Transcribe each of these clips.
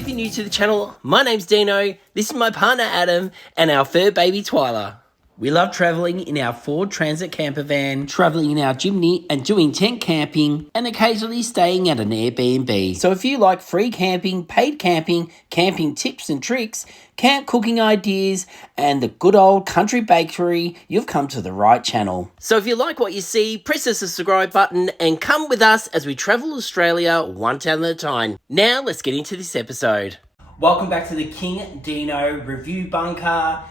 If you're new to the channel, my name's Dino, this is my partner Adam, and our fur baby Twyla. We love travelling in our Ford Transit camper van, travelling in our Jimny and doing tent camping, and occasionally staying at an Airbnb. So if you like free camping, paid camping, camping tips and tricks, camp cooking ideas, and the good old country bakery, you've come to the right channel. So if you like what you see, press the subscribe button and come with us as we travel Australia one town at a time. Now let's get into this episode. Welcome back to the King Dino Review Bunker.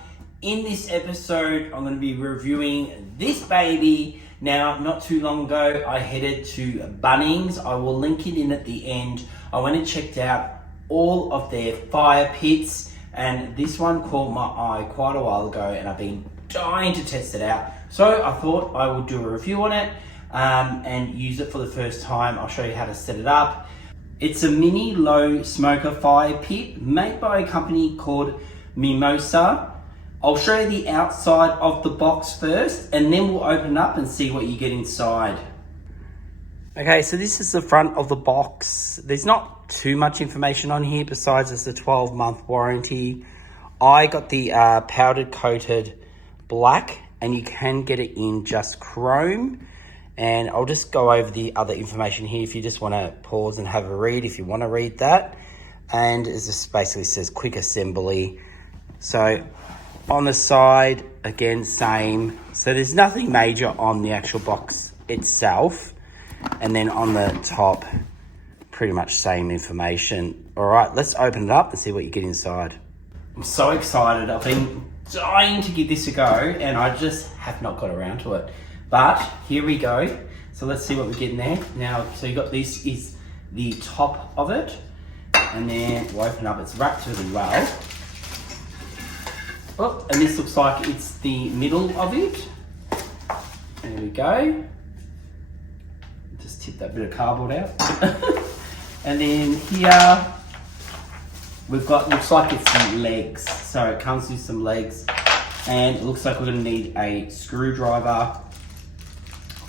In this episode, I'm going to be reviewing this baby. Now, not too long ago, I headed to Bunnings. I will link it in at the end. I went and checked out all of their fire pits, and this one caught my eye quite a while ago, and I've been dying to test it out. So I thought I would do a review on it and use it for the first time. I'll show you how to set it up. It's a mini low smoker fire pit made by a company called Mimosa. I'll show you the outside of the box first, and then we'll open it up and see what you get inside. Okay, so this is the front of the box. There's not too much information on here besides it's a 12-month warranty. I got the powdered coated black, and you can get it in just chrome. And I'll just go over the other information here if you just want to pause and have a read, if you want to read that. And it just basically says quick assembly. So on the side, again, same. So there's nothing major on the actual box itself. And then on the top, pretty much same information. All right, let's open it up and see what you get inside. I'm so excited. I've been dying to give this a go, and I just have not got around to it. But here we go. So let's see what we get in there. Now, so you got this is the top of it. And then we'll open up. It's wrapped really well. Oh, and this looks like it's the middle of it. There we go. Just tip that bit of cardboard out. And then here, we've got, looks like it's some legs. So it comes with some legs. And it looks like we're gonna need a screwdriver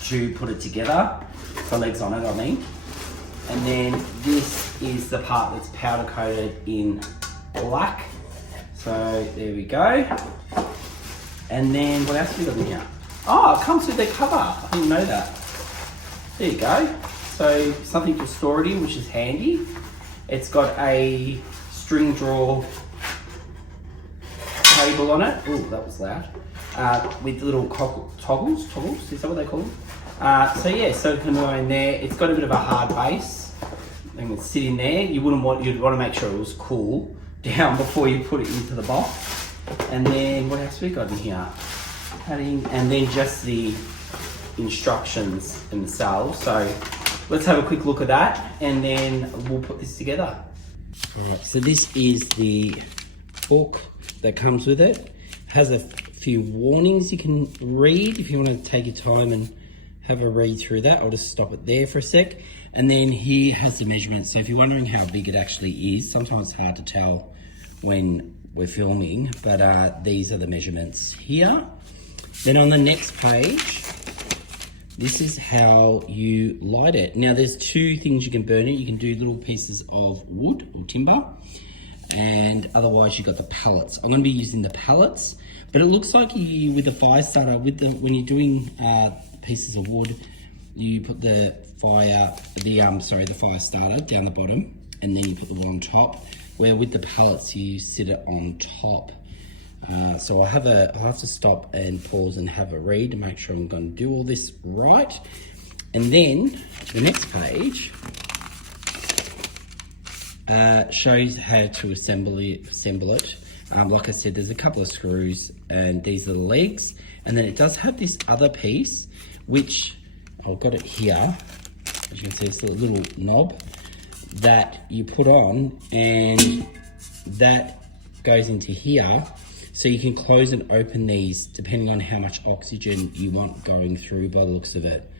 to put it together. The legs on it, I mean. And then this is the part that's powder coated in black. So there we go. And then what else have we got in here? Oh, it comes with the cover. I didn't know that. There you go. So something to store it in, which is handy. It's got a string drawer cable on it. Oh, that was loud. With little toggles, is that what they call them? So yeah, so it can go in there. It's got a bit of a hard base. And it sit in there. You'd want to make sure it was cool down before you put it into the box. And then what else we got in here? Padding, and then just the instructions themselves. So let's have a quick look at that, and then we'll put this together. All right, so this is the book that comes with it. It has a few warnings you can read if you want to take your time and have a read through that. I'll just stop it there for a sec. And then here has the measurements. So if you're wondering how big it actually is, sometimes it's hard to tell when we're filming, but these are the measurements here. Then on the next page, this is how you light it. Now there's two things you can burn it. You can do little pieces of wood or timber, and otherwise you've got the pallets. I'm gonna be using the pallets, but it looks like you, with the fire starter, when you're doing pieces of wood, you put the fire starter down the bottom, and then you put the wood on top, where with the pallets you sit it on top. So I'll have to stop and pause and have a read to make sure I'm going to do all this right. And then the next page shows how to assemble it. Like I said, there's a couple of screws, and these are the legs. And then it does have this other piece, which I've got it here. As you can see, it's a little knob that you put on, and that goes into here. So you can close and open these depending on how much oxygen you want going through, by the looks of it.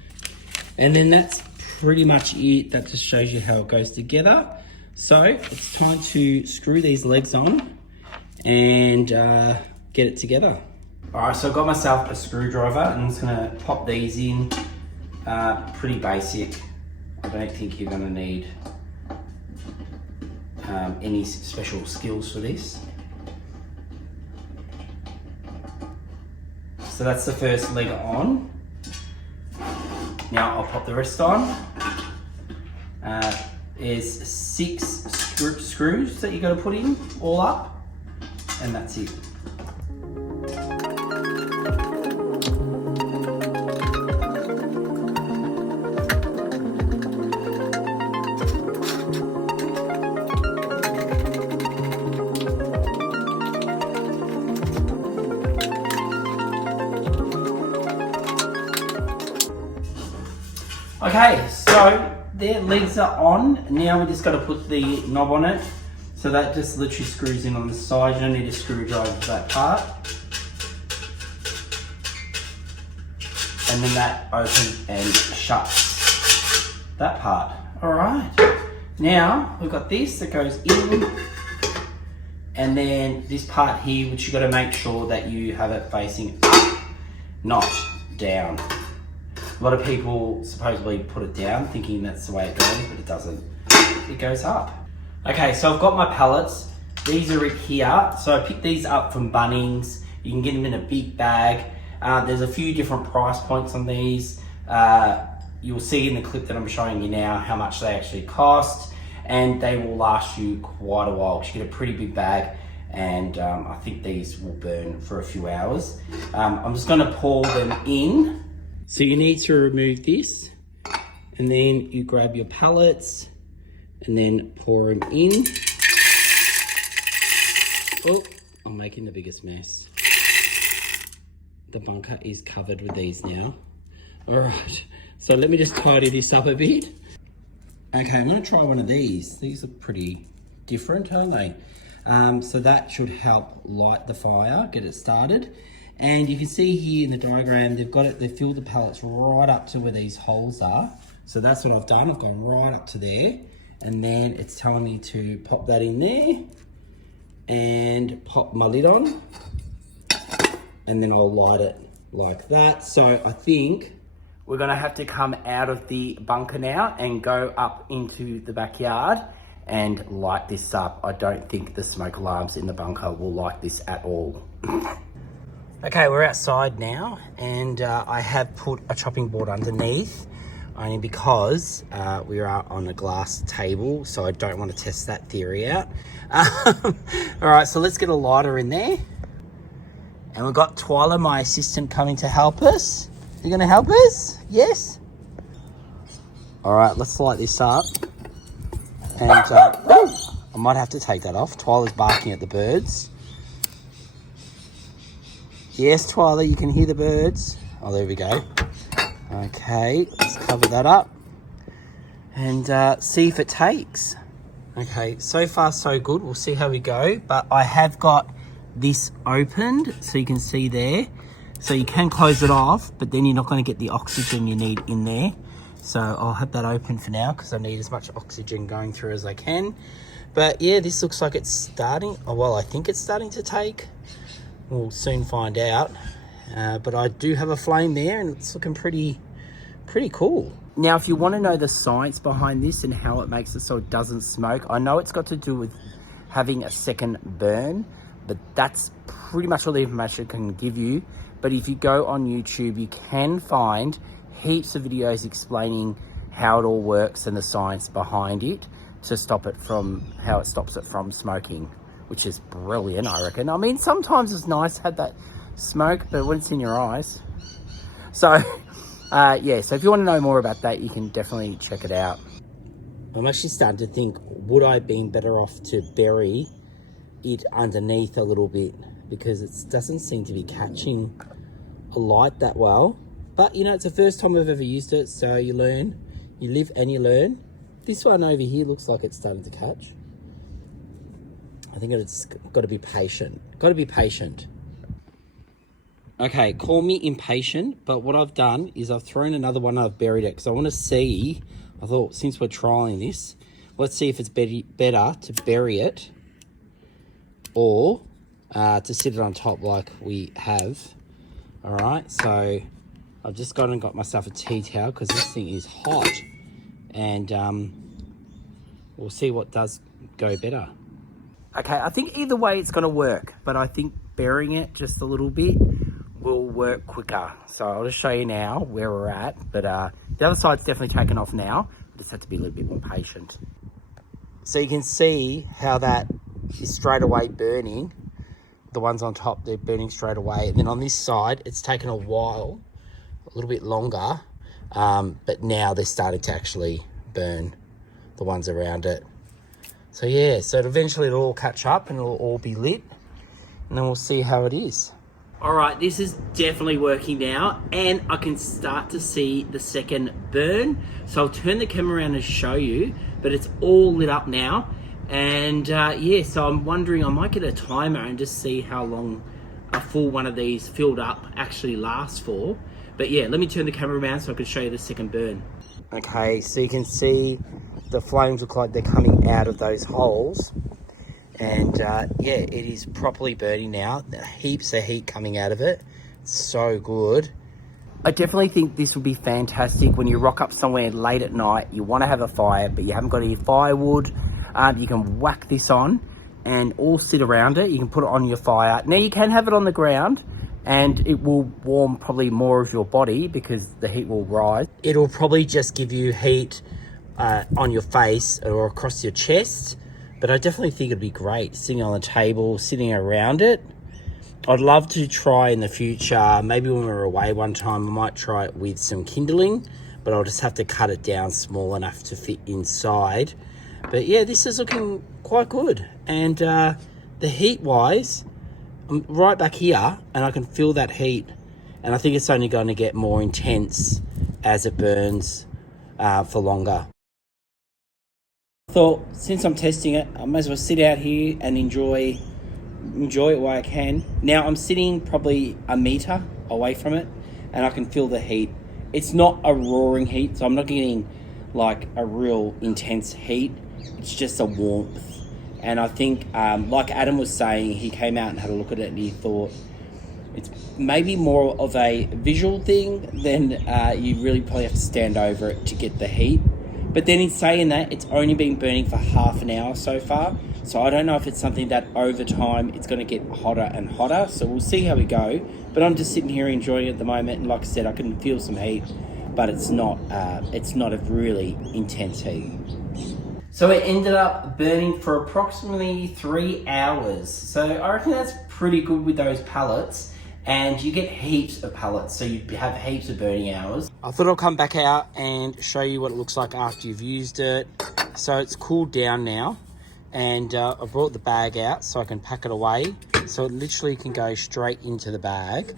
And then that's pretty much it. That just shows you how it goes together. So it's time to screw these legs on and get it together. All right, so I've got myself a screwdriver, and I'm just gonna pop these in. Pretty basic. I don't think you're gonna need any special skills for this. So that's the first leg on. Now I'll pop the rest on. There's 6 screws that you got to put in all up, and that's it. Okay, so their legs are on. Now we just got to put the knob on it. So that just literally screws in on the side. You don't need a screwdriver for that part. And then that opens and shuts that part. All right. Now we've got this that goes in. And then this part here, which you got to make sure that you have it facing up, not down. A lot of people supposedly put it down thinking that's the way it goes, but it doesn't. It goes up. Okay, so I've got my pallets. These are in here. So I picked these up from Bunnings. You can get them in a big bag. There's a few different price points on these. You'll see in the clip that I'm showing you now how much they actually cost, and they will last you quite a while. You get a pretty big bag, and I think these will burn for a few hours. I'm just gonna pour them in. So you need to remove this, and then you grab your pallets and then pour them in. Oh, I'm making the biggest mess. The bunker is covered with these now. All right, so let me just tidy this up a bit. Okay, I'm gonna try one of these. These are pretty different, aren't they? So that should help light the fire, get it started. And you can see here in the diagram, they've filled the pallets right up to where these holes are. So that's what I've done. I've gone right up to there. And then it's telling me to pop that in there and pop my lid on. And then I'll light it like that. So I think we're gonna have to come out of the bunker now and go up into the backyard and light this up. I don't think the smoke alarms in the bunker will like this at all. Okay, we're outside now, and I have put a chopping board underneath, only because we are on a glass table, so I don't want to test that theory out. All right, so let's get a lighter in there. And we've got Twyla, my assistant, coming to help us. You gonna help us? Yes? All right, let's light this up. And I might have to take that off. Twyla's barking at the birds. Yes, Twyla, you can hear the birds. Oh, there we go. Okay, let's cover that up and see if it takes. Okay, so far so good. We'll see how we go. But I have got this opened, so you can see there. So you can close it off, but then you're not going to get the oxygen you need in there. So I'll have that open for now because I need as much oxygen going through as I can. But yeah, this looks like it's starting. Oh, well, I think it's starting to take. We'll soon find out. But I do have a flame there, and it's looking pretty cool. Now, if you want to know the science behind this and how it makes it so it doesn't smoke, I know it's got to do with having a second burn, but that's pretty much all the information I can give you. But if you go on YouTube, you can find heaps of videos explaining how it all works and the science behind it to stop it from, how it stops it from smoking, which is brilliant, I reckon. I mean, sometimes it's nice to have that smoke, but when it's in your eyes. So, yeah, so if you want to know more about that, you can definitely check it out. I'm actually starting to think, would I have been better off to bury it underneath a little bit? Because it doesn't seem to be catching a light that well. But, you know, it's the first time I've ever used it, so you learn. You live and you learn. This one over here looks like it's starting to catch. I think it's got to be patient. Got to be patient. Okay, call me impatient, but what I've done is I've thrown another one, I've buried it, because I want to see, I thought, since we're trialing this, let's see if it's better to bury it or to sit it on top like we have. All right, so I've just gone and got myself a tea towel because this thing is hot. And we'll see what does go better. Okay, I think either way it's going to work, but I think burying it just a little bit will work quicker. So I'll just show you now where we're at, but the other side's definitely taken off now. I just have to be a little bit more patient. So you can see how that is straight away burning. The ones on top, they're burning straight away. And then on this side, it's taken a while, a little bit longer, but now they're starting to actually burn, the ones around it. So yeah, so eventually it'll all catch up and it'll all be lit, and then we'll see how it is. All right, this is definitely working now, and I can start to see the second burn. So I'll turn the camera around and show you, but it's all lit up now. And yeah, so I'm wondering, I might get a timer and just see how long a full one of these filled up actually lasts for. But yeah, let me turn the camera around so I can show you the second burn. Okay, so you can see the flames look like they're coming out of those holes. And yeah, it is properly burning now. Heaps of heat coming out of it. It's so good. I definitely think this would be fantastic when you rock up somewhere late at night. You want to have a fire, but you haven't got any firewood. You can whack this on and all sit around it. You can put it on your fire. Now you can have it on the ground and it will warm probably more of your body because the heat will rise. It'll probably just give you heat on your face or across your chest. But I definitely think it'd be great sitting on the table, sitting around it. I'd love to try in the future, maybe when we're away one time, I might try it with some kindling, but I'll just have to cut it down small enough to fit inside. But yeah, this is looking quite good. And the heat-wise, I'm right back here, and I can feel that heat. And I think it's only going to get more intense as it burns for longer. Thought since I'm testing it, I might as well sit out here and enjoy it while I can. Now I'm sitting probably a meter away from it and I can feel the heat. It's not a roaring heat, so I'm not getting like a real intense heat. It's just a warmth. And I think, like Adam was saying, he came out and had a look at it and he thought it's maybe more of a visual thing than you really probably have to stand over it to get the heat. But then in saying that, it's only been burning for half an hour so far. So I don't know if it's something that over time it's going to get hotter and hotter. So we'll see how we go. But I'm just sitting here enjoying it at the moment. And like I said, I can feel some heat, but it's not a really intense heat. So it ended up burning for approximately 3 hours. So I reckon that's pretty good with those pallets. And you get heaps of pallets, so you have heaps of burning hours. I thought I'll come back out and show you what it looks like after you've used it. So it's cooled down now, and I brought the bag out so I can pack it away. So it literally can go straight into the bag.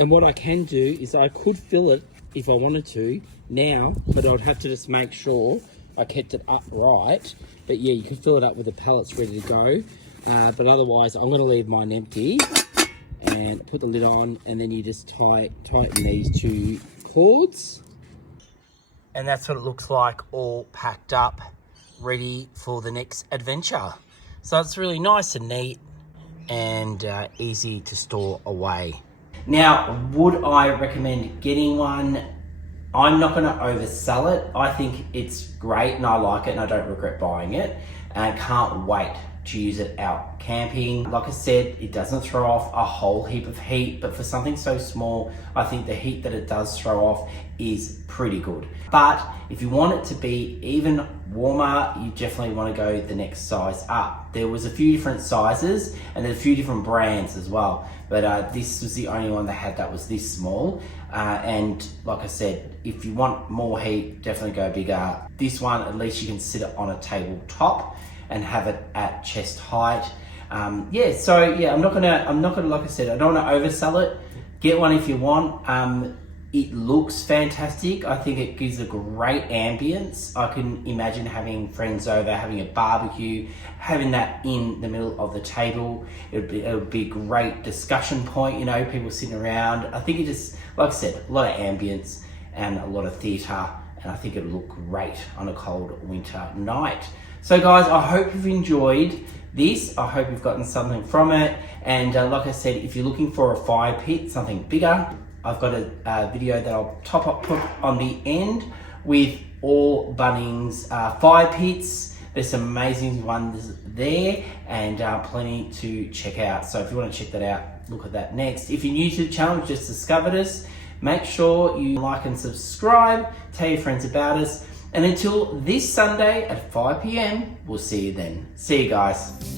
And what I can do is I could fill it if I wanted to now, but I'd have to just make sure I kept it upright. But yeah, you can fill it up with the pallets ready to go. But otherwise, I'm gonna leave mine empty. And put the lid on, and then you just tighten these two cords. And that's what it looks like, all packed up, ready for the next adventure. So it's really nice and neat and easy to store away. Now, would I recommend getting one? I'm not going to oversell it. I think it's great and I like it and I don't regret buying it. And I can't wait to use it out camping. Like I said, it doesn't throw off a whole heap of heat, but for something so small, I think the heat that it does throw off is pretty good. But if you want it to be even warmer, you definitely want to go the next size up. There was a few different sizes and there's a few different brands as well, but this was the only one they had that was this small. And like I said, if you want more heat, definitely go bigger. This one, at least you can sit it on a tabletop and have it at chest height. Yeah, so yeah, I'm not gonna, like I said, I don't want to oversell it. Get one if you want. It looks fantastic. I think it gives a great ambience. I can imagine having friends over, having a barbecue, having that in the middle of the table. It would be a great discussion point, you know, people sitting around. I think it just, like I said, a lot of ambience and a lot of theatre, and I think it would look great on a cold winter night. So guys, I hope you've enjoyed this. I hope you've gotten something from it. And like I said, if you're looking for a fire pit, something bigger, I've got a video that I'll put on the end with all Bunnings fire pits There's some amazing ones there and plenty to check out. So if you want to check that out, look at that next. If you're new to the channel, just discovered us, make sure you like and subscribe, tell your friends about us. And until this Sunday at 5 p.m, we'll see you then. See you guys.